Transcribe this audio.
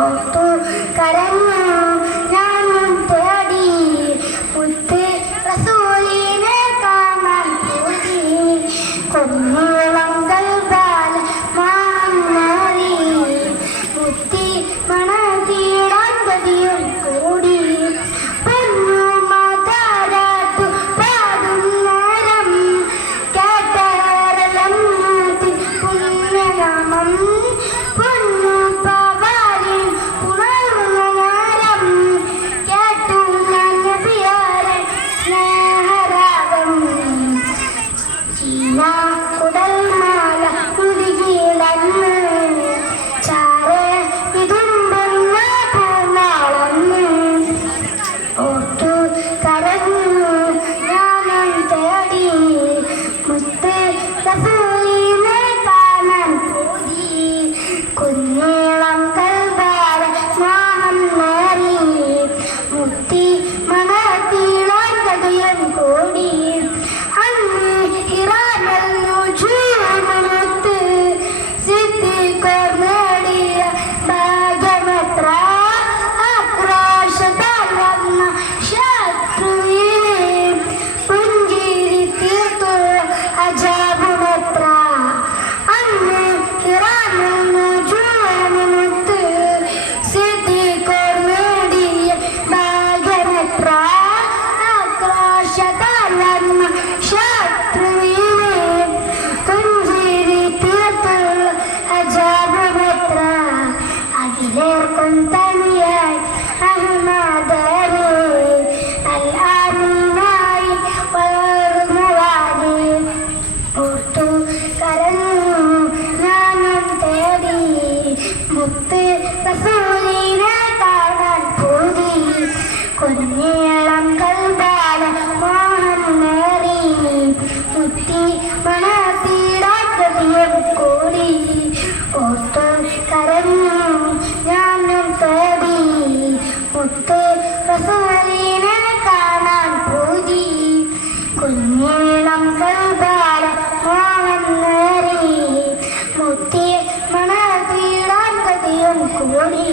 ഓർത്തു കരഞ്ഞു ഞാനും തേടി മുത്ത് റസൂലിനെ കാണാൻ പോയി. കൊന്നോളം കൽബാൽ മാറി മുത്തി മണതീടാൻ പതിയും കൂടി. പൊന്നു മാതാരാട്ടു പാടും നേരം കേട്ടേറലം പുണ്യനാമം. പൊന്നു പാവാലിൻ ഉണർന്ന നേരം കേട്ടു ഞാൻ നബിയാരെ സ്നേഹരാഗം. ചീന കുടൽ മാല മുരുകിയിലന്ന് ചാരെ ഇതുമ്പെന്ന പൂനാളന്ന്. ഓർത്തു കരഞ്ഞു ഞാനും തേടി മുത്ത് റസൂലിനെ കാണാൻ പോയി. കുഞ്ഞേളം കൽബാൽ മോഹം നേറി മുത്തി മണത്തീടാൻ കഥയും കൂടി. അന്ന് ഹിറാനു ചൂമണത്ത് സിദ്ദീഖോർ നേടിയ ഭാഗ്യമത്ര. ആക്രോശത്താൽ വന്ന ശത്രുവിനെ പുഞ്ചിരി തീർത്തു അജാബുമത്ര. അന്ന് ഹിറാനു ചൂമണത്ത് സിദ്ദീഖോർ നേടിയ ഭാഗ്യമത്ര. ആക്രോശത്താൽ വന്ന ശത്രുവിനെ പുഞ്ചിരി തീർത്തു അജാബുമത്ര. അഖിലേർക്കും തനിയായി അഹ്മദരെ അൽ ആമീനായി വളർന്നുവാനെ. ഓർത്തു കരഞ്ഞു ഞാനും തേടി മുത്ത് റസൂലിനെ കാണാൻ പോയി. കുഞ്ഞേളം കൽബാൽ മോഹം നേറി മുത്തി മണത്തീടാൻ കഥയും കൂടി. ഓർത്തു കരഞ്ഞു ഞാനും തേടി മുത്ത് റസൂലിനെ കാണാൻ പോയി. കുഞ്ഞേളം കൽബാൽ മോഹം നേറി മുത്തി മണത്തീടാൻ കഥയും കൂടി.